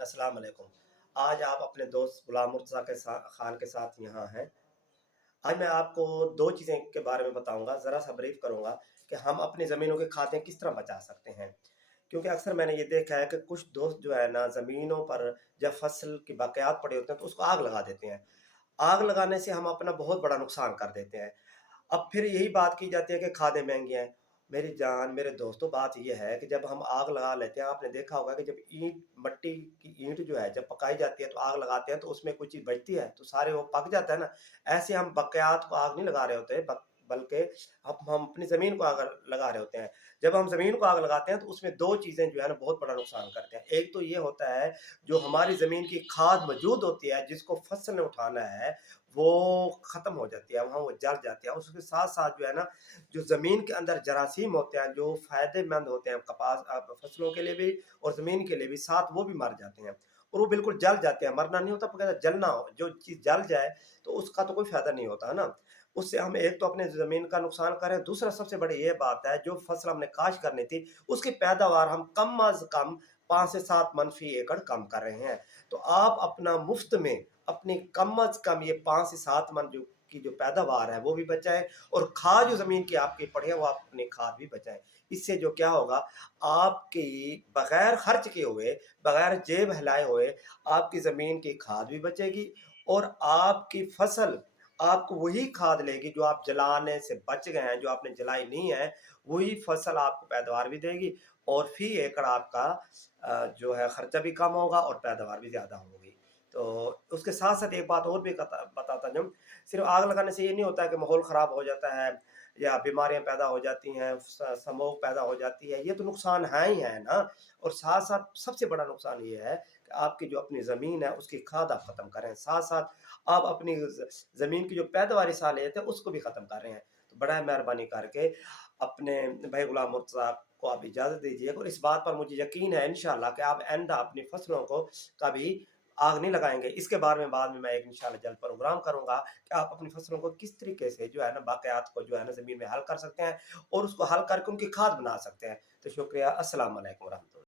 अस्सलाम वालेकुम। आज आप अपने दोस्त गुलाम मुर्तज़ा खान के साथ यहाँ हैं। आज मैं आपको 2 चीज़ें के बारे में बताऊँगा, ज़रा-सा ब्रीफ़ करूँगा कि हम अपनी ज़मीनों की खादें किस तरह बचा सकते हैं। क्योंकि अक्सर मैंने ये देखा है कि कुछ दोस्त जो है ना ज़मीनों पर जब फसल के बाक़ियात पड़े होते हैं तो उसको आग लगा देते हैं। आग लगाने से हम अपना बहुत बड़ा नुकसान कर देते हैं। अब फिर यही बात की जाती है कि खादें महँगी हैं। मेरी जान, मेरे दोस्तों, बात ये है कि जब हम आग लगा लेते हैं, आपने देखा होगा कि जब मट्टी की ईंट जो है जब पकाई जाती है तो आग लगाते हैं तो उसमें कुछ चीज़ बचती है, तो सारे वो पक जाता है ना। ऐसे हम बक़ियात को आग नहीं लगा रहे होते बल्कि अब हम अपनी ज़मीन को आग लगा रहे होते हैं। जब हम ज़मीन को आग लगाते हैं तो उसमें 2 चीज़ें जो है ना बहुत बड़ा नुकसान करते हैं। एक तो ये होता है, जो हमारी ज़मीन की खाद मौजूद होती है जिसको फसल ने उठाना है, वो ख़त्म हो जाती है, वहाँ वो जल जाती है। उसके साथ-साथ जो है ना, जो ज़मीन के अंदर जरासीम होते हैं, जो फ़ायदेमंद होते हैं फसलों के लिए भी और ज़मीन के लिए भी, साथ वो भी मर जाते हैं और वो बिल्कुल जल जाते हैं। मरना नहीं होता, बल्कि जलना हो, जो चीज़ जल जाए तो उसका तो कोई फ़ायदा नहीं होता, है ना? उससे हम एक तो अपने ज़मीन का नुकसान कर रहे हैं, दूसरा सबसे बड़ी ये बात है, जो फसल हमने काश्त करनी थी, उसकी पैदावार हम कम अज़ कम 5 से 7 मन फ़ी एकड़ कम कर रहे हैं। तो आप अपना मुफ़्त में अपनी कम अज़ कम ये 5 से 7 मन जो पैदावार है वो भी बचाएँ और खाद जो ज़मीन की आपकी पड़ी है वो आप अपनी खाद भी बचाएँ। इससे जो क्या होगा, आपकी बग़ैर खर्च किए हुए, बग़ैर जेब हिलाए हुए आपकी ज़मीन की खाद भी बचेगी और आपकी फसल आपको वही खाद लेगी जो आप जलाने से बच गए हैं, जो आपने जलाई नहीं है, वही फसल आपको पैदावार भी देगी और फ़ी एकड़ आपका जो है खर्चा भी कम होगा और पैदावार भी ज़्यादा होगी। तो उसके साथ-साथ एक बात और भी बताता जाऊँ, सिर्फ़ आग लगाने से ये नहीं होता है कि माहौल ख़राब हो जाता है या बीमारियाँ पैदा हो जाती हैं, स्मोक पैदा हो जाती है, ये तो नुकसान है ही है ना। और साथ-साथ सबसे बड़ा नुकसान ये है कि आपकी जो अपनी ज़मीन है उसकी खाद आप ख़त्म कर रहे हैं। साथ-साथ आप अपनी ज़मीन की जो पैदावारी सालियत है उसको भी ख़त्म कर रहे हैं। तो बड़ा मेहरबानी करके अपने भाई गुलाम मुर्तज़ा को आप इजाज़त दीजिए और इस बात पर मुझे यकीन है इंशाअल्लाह कि आप आइंदा अपनी फसलों को कभी आग नहीं लगाएँगे। इसके बारे में बाद में मैं एक इंशाअल्लाह जल्द प्रोग्राम करूँगा कि आप अपनी फसलों को किस तरीके से जो है ना बाक़ियात को जो है ना ज़मीन में हल कर सकते हैं और उसको हल करके उनकी खाद बना सकते हैं। तो शुक्रिया, अस्सलाम वालेकुम वरहमतुल्लाह।